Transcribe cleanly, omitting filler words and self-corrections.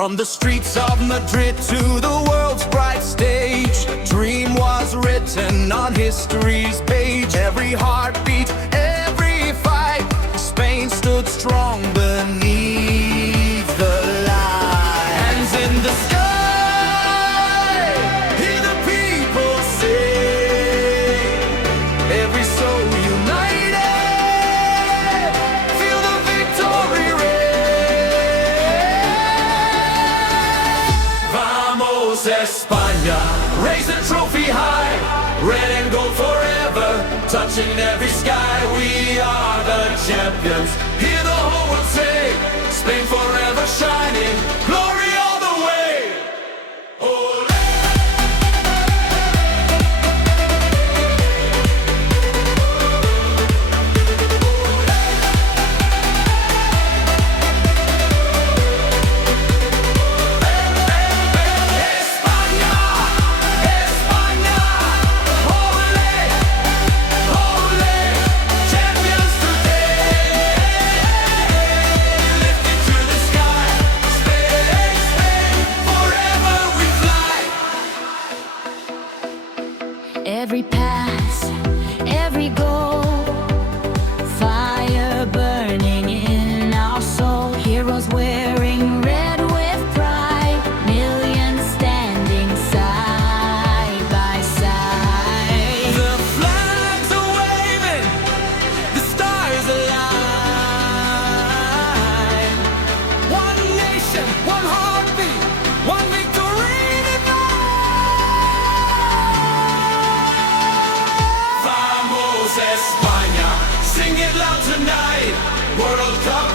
From the streets of Madrid to the world's bright stage, a dream was written on history's page. Every heartbeat, every fight, Spain stood strong beneath the light. Hands in the sky, hear the people sing. Every soul united, feel the victory ring. Vamos España, raise the trophy high, red and gold forever, touching every sky. We are the champions, hear the whole world say, Spain forever shining, glory all the way. Ole. Every pass, every goal, fire burning in our soul. Heroes wearing red with pride, millions standing side by side. The flags are waving, the stars align. One nation, one heartbeat, one victory divine. Vamos España, sing it loud tonight. World Cup